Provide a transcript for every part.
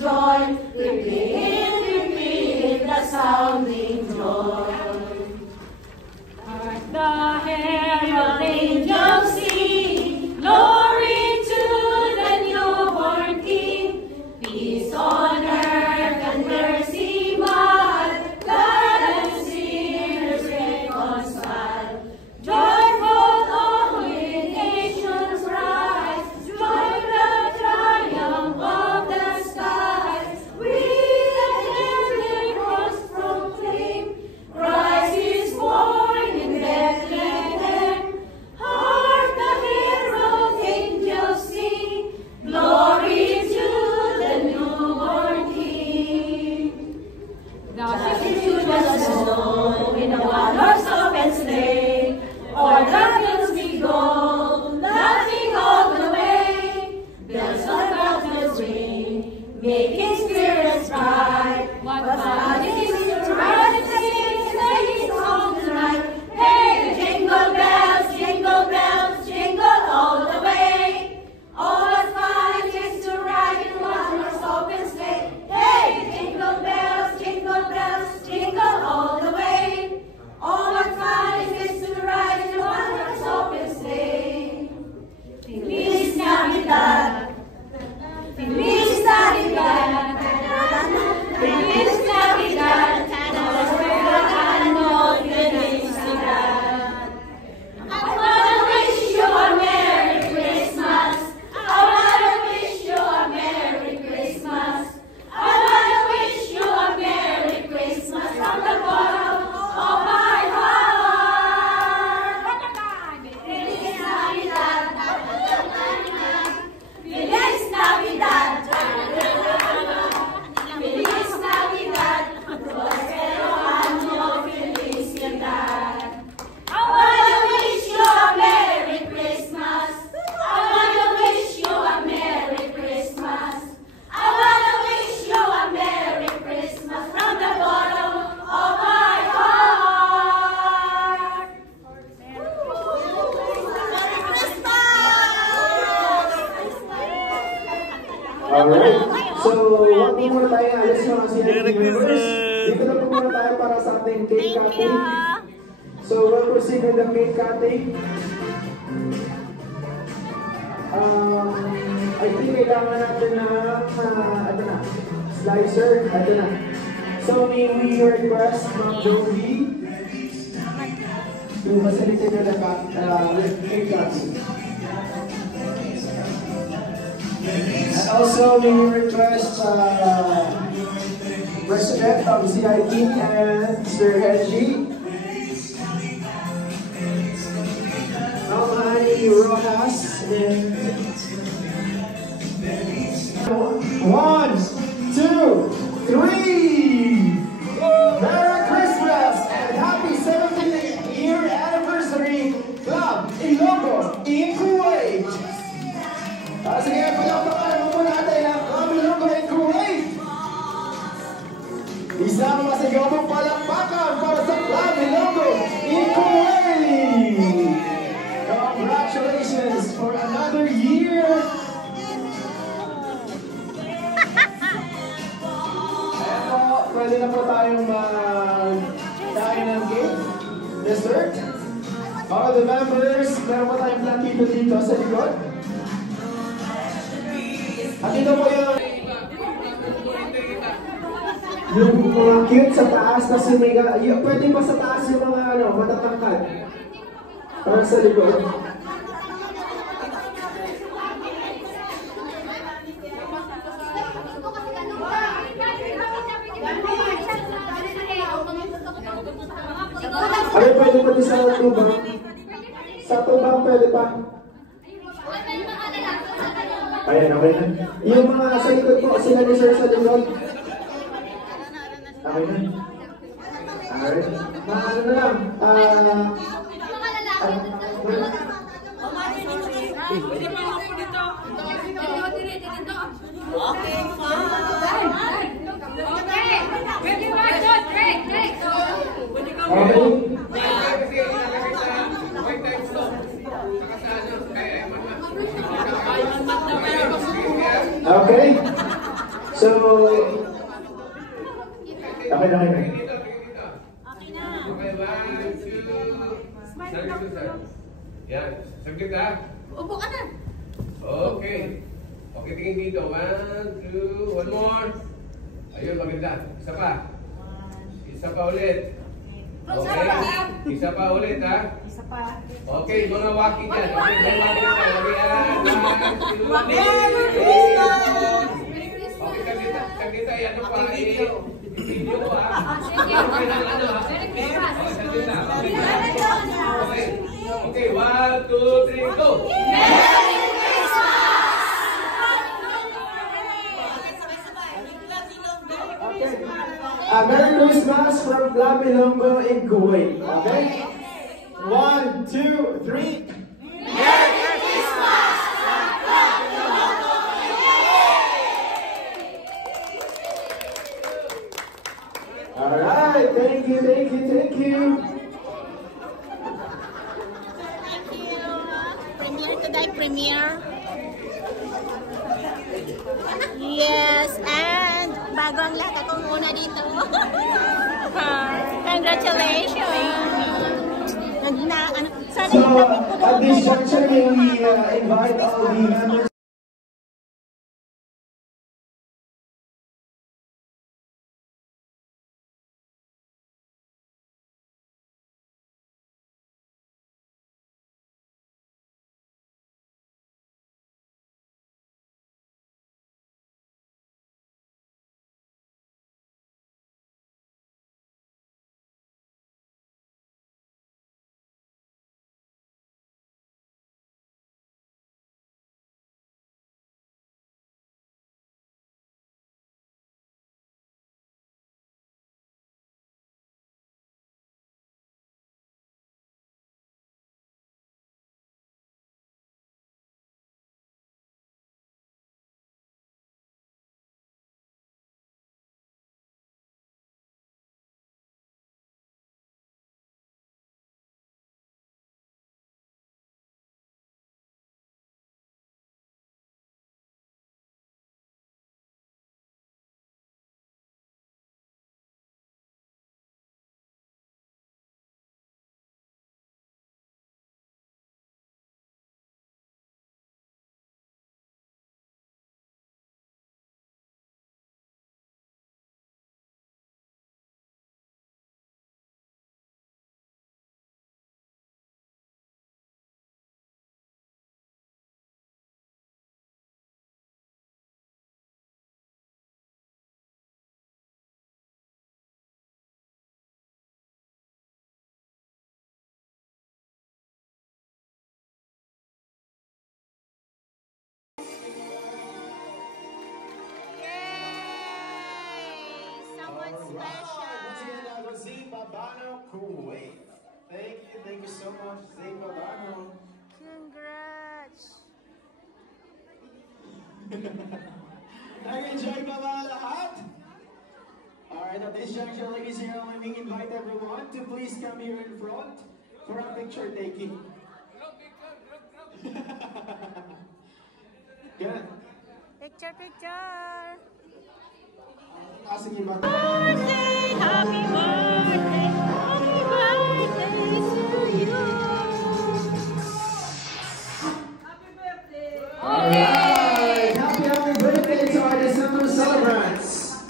joy. We feel the sounding joy. The herald angels sing, glory to the newborn King. Peace on earth and mercy mild, glad and sinners reconciled. Joyful all with nations rise, joy the triumph of the skies. We the heavenly cross proclaim, Christ is born in Bethlehem. Hark the herald angels sing, glory to the newborn King. Justice was a snow in the waters of and sleigh, o'er the fields we go, laughing all the way. Bells on mountains ring, making spirits bright. What fun it is to ride and sing sleigh songs tonight. Hey, jingle bells, jingle all the way. Oh, what fun it is to ride in one-horse open sleigh. Hey, jingle bells, jingle all the way. Oh, what fun it is to ride in one-horse open sleigh. Feliz Navidad, Feliz Navidad, Feliz Navidad, prospero felicidad. I wanna wish you a Merry Christmas. I wanna wish you a Merry Christmas. I wanna wish you a Merry Christmas from the bottom of my heart. Feliz Navidad, Feliz Navidad, Feliz Navidad, prospero año felicidad. I wanna wish you a Merry Christmas. I wanna wish you a Merry Christmas. I wanna wish you a Merry Christmas from the bottom of my heart. Merry Christmas! Alright, so wag po muna tayo alis mga CIT members. Dito na po muna tayo para sa ating cake cutting. So we'll proceed with the cake cutting. I think kailangan natin na, ito na, slicer, ito na. So may we request from Joey to facilitate the cake cutting. And also we request President of CIT and Sir Henry, Ma'am Annie Rojas, and 1, 2, 3! Merry Christmas and happy 70th year anniversary Club Ilonggo in Kuwait! Sige, palakpakan mo natin ang Club Ilonggo in Kuwait! Isang masigabong palakpakan para sa Club Ilonggo in Kuwait! Congratulations for another year! Eto, pwede na po tayong kain ng cake, dessert. All the members, meron po tayong plantito dito sa likod. At ito po yung mga cute sa taas na sumiga. Pwede pa sa taas yung mga matatangkad. Para sa likod. Ay, pwede pa din sa tubang. Sa tubang pwede pa. Ayan, okay na. Yung mga sa likod po, sila ni Sir sa likod. Okay na. Alright. Ano na lang. Pwede pa ako dito. Okay, fine. Okay. Pwede ba? Break. Okay. So, okay na. Okay na. Okay, 1, 2. Saglit, sir. Yan. Saglit, ha? Upo ka na. Okay. Okay, tingin dito. 1, 2, one more. Ayun, maganda. Isa pa. Isa pa ulit. Okay. Isa pa ulit, ha? Isa pa. Okay, mga waki dyan. Okay, mga waki dyan. Okay, yan. 1, 2, Merry Christmas! Okay, saglit, ano pa? Video ko, ha? Okay lang, ano, ha? Okay, saglit na. Okay. Okay, 1, 2, 3, go! Merry Christmas from Flamilongo in Kuwait. Okay? 1, 2, 3. Alright, thank you. Thank you. Premiere today, premiere. Yes, and bago ang lahat, ako muna dito. Congratulations! So, at this juncture, may we invite all the members. Kuwait. Thank you so much, Zay Babano. Congrats! Nag-enjoy ba ba lahat? Alright, at this juncture, ladies and gentlemen, we invite everyone to please come here in front for a picture taking. Good. Picture! Sige ba? Birthday! Happy birthday! Happy birthday to you! Alright! Happy birthday to our December celebrants!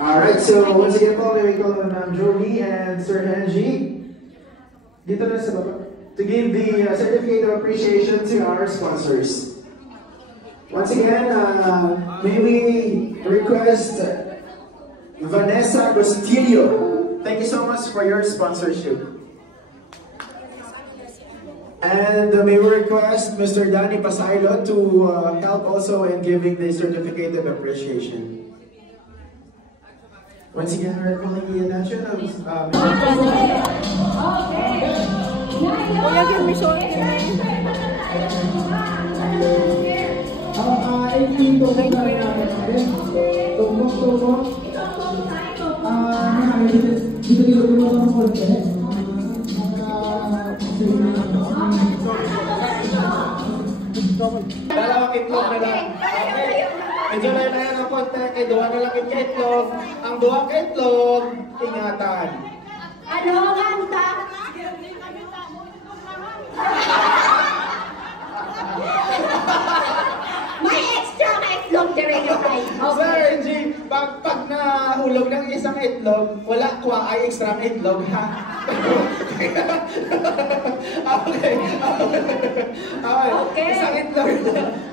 Alright, so once again po, we call on Ma'am Jolie and Sir Henji. Dito na sa baba. To give the certificate of appreciation to our sponsors. Once again, may we request Vanessa Castillo. Thank you so much for your sponsorship. And may we request Mr. Danny Pasaylo to help also in giving the certificate of appreciation. Once again, we're calling the attention of Dalawang itlog na lang. Okay. Medyo na yan ang konti. Kay duha na lang ka itlog. Ang duha ka itlog, ingatan. Ano ang handa? May extra na itlog dire kay. Sir Angie, pag nahulog ng isang itlog, wala kuha ay extra na itlog, ha? Okay. Okay. Isang itlog.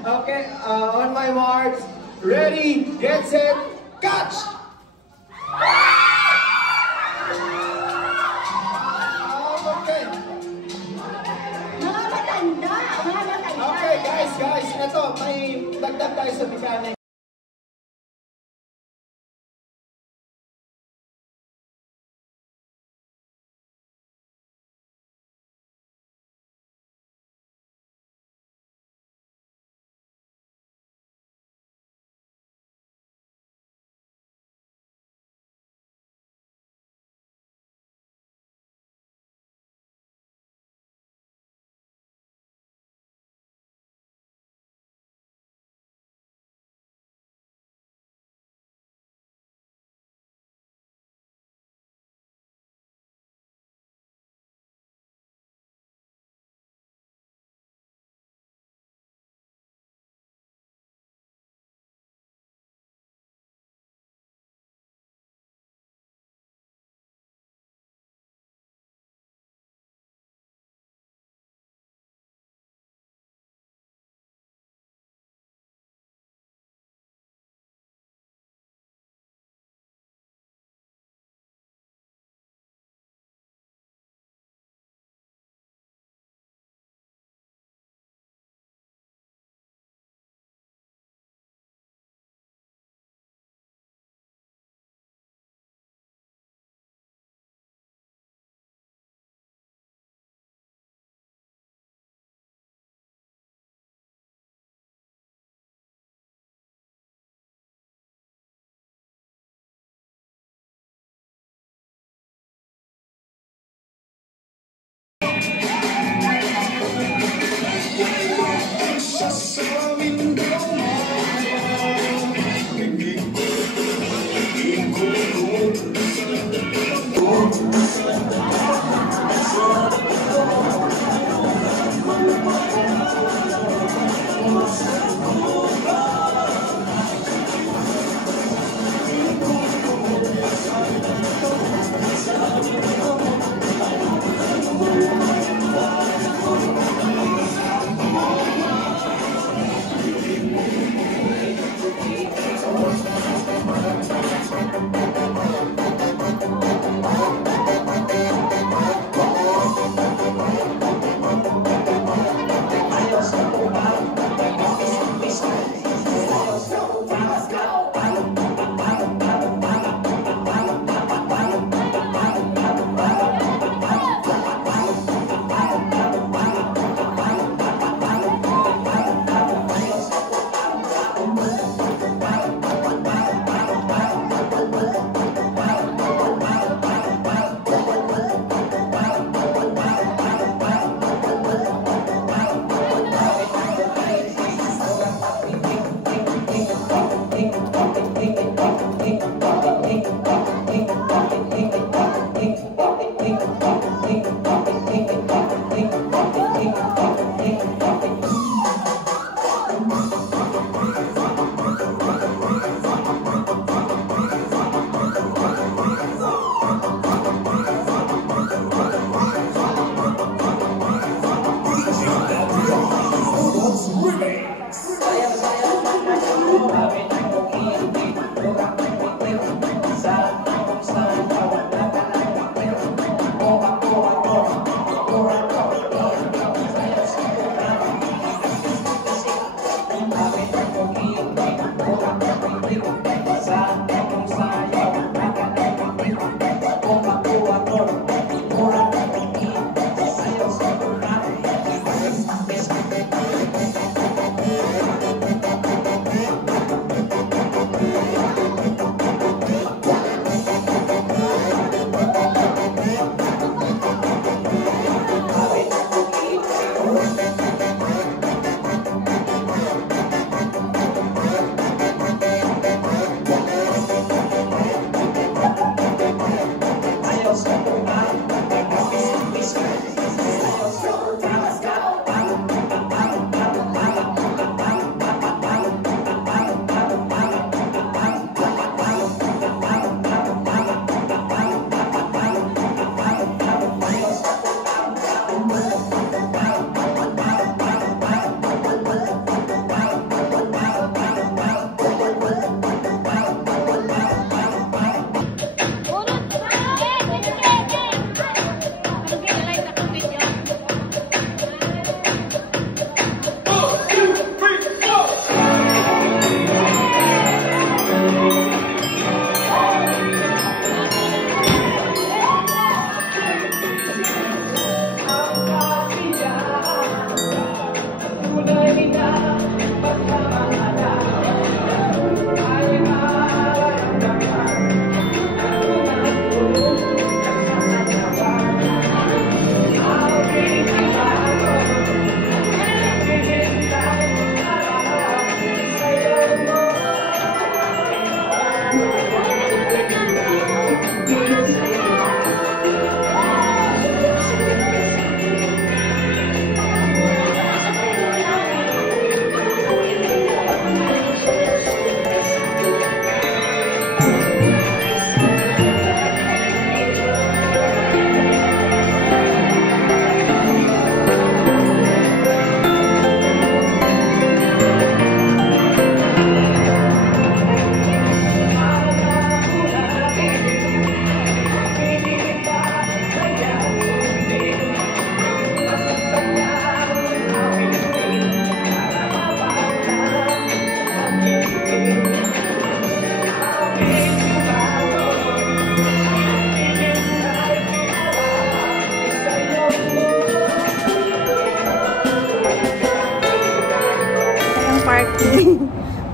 Okay, on my marks, ready, get set, catch! Okay. Mga matanda. Okay, guys, ito, may dagdag tayo sa mechanic.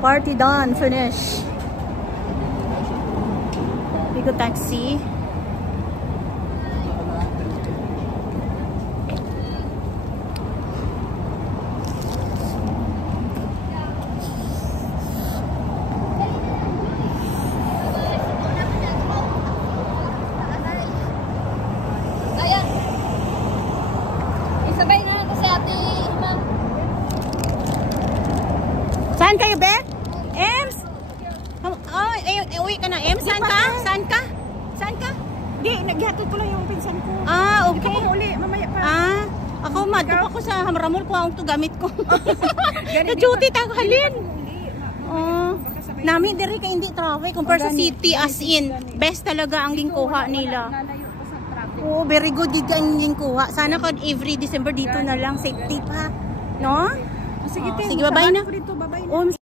Party done, finish. We go taxi. Ayan. Isabay na lang kasi ate, ma'am. Saan kayo, Be? Ems? Oh, uwi ka na, Ems? Saan ka? Saan ka? Saan ka? Di, naghihatid ko lang yung pinsan ko. Ah, okay. Ikaw uli, mamaya pa. Ah, ako madto ako sa Hamramol ko ang to gamit ko. Sa duty ta halin. Oh. Nami diri kay hindi traffic compare sa city as in. Best talaga ang gingkuha nila. Nalayo pa sa traffic. Oh, very good gid ang gingkuha. Sana kad every December dito na lang safety pa. No? Sige, Sige, bye-bye na. Bye-bye na. Oh,